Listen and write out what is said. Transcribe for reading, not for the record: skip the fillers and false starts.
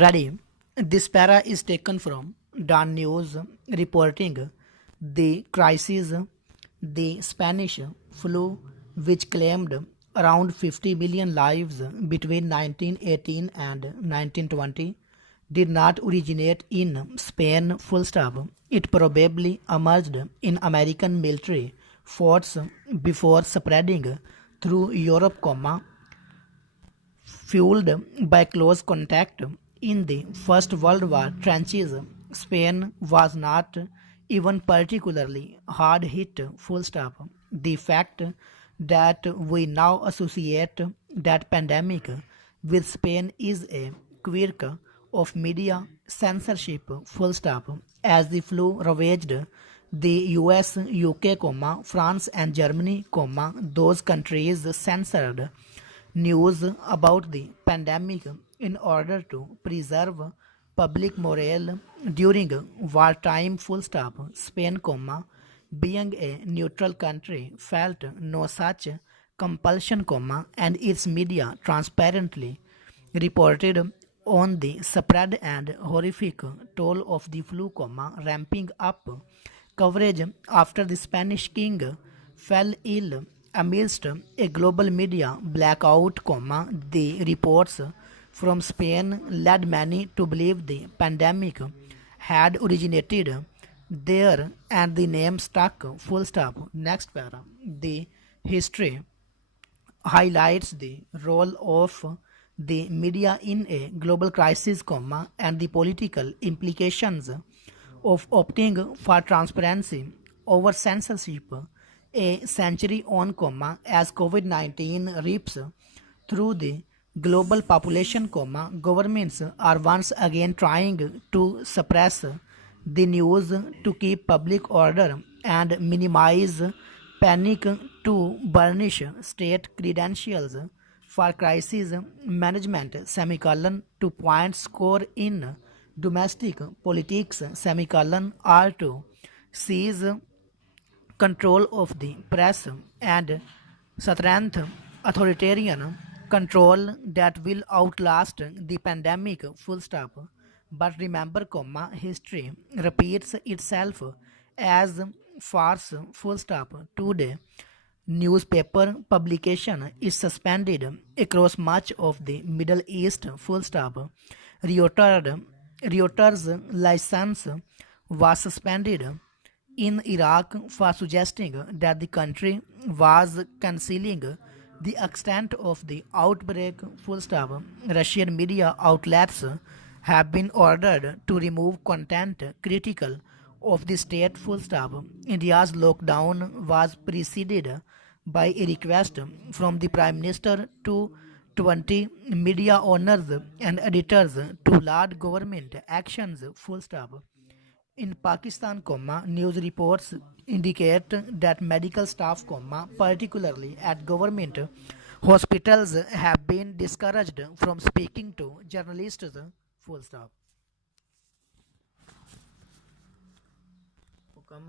Ready. This para is taken from Dan News reporting the crisis, the Spanish flu, which claimed around 50 million lives between 1918 and 1920, did not originate in Spain. Full stop. It probably emerged in American military forts before spreading through Europe, fueled by close contact in the First World War trenches. Spain was not even particularly hard hit. Full stop. The fact that we now associate that pandemic with Spain is a quirk of media censorship. Full stop. As the flu ravaged the US, UK, France and Germany, those countries censored news about the pandemic in order to preserve public morale during wartime. Full stop. Spain, being a neutral country, felt no such compulsion, and its media transparently reported on the spread and horrific toll of the flu, ramping up coverage after the Spanish king fell ill amidst a global media blackout, the reports from Spain led many to believe the pandemic had originated there and the name stuck. Full stop. Next para. The history highlights the role of the media in a global crisis, and the political implications of opting for transparency over censorship. A century on, as COVID-19 rips through the global population, governments are once again trying to suppress the news to keep public order and minimize panic, to burnish state credentials for crisis management, to point score in domestic politics, or to seize control of the press and strength authoritarian control that will outlast the pandemic. Full stop. But remember, history repeats itself as farce. Full stop. Today, newspaper publication is suspended across much of the Middle East. Full stop. Reuters license was suspended in Iraq for suggesting that the country was concealing the extent of the outbreak. Full stop. Russian media outlets have been ordered to remove content critical of the state. Full stop. India's lockdown was preceded by a request from the Prime Minister to 20 media owners and editors to laud government actions. Full stop. In Pakistan, news reports indicate that medical staff, particularly at government hospitals, have been discouraged from speaking to journalists. Full stop.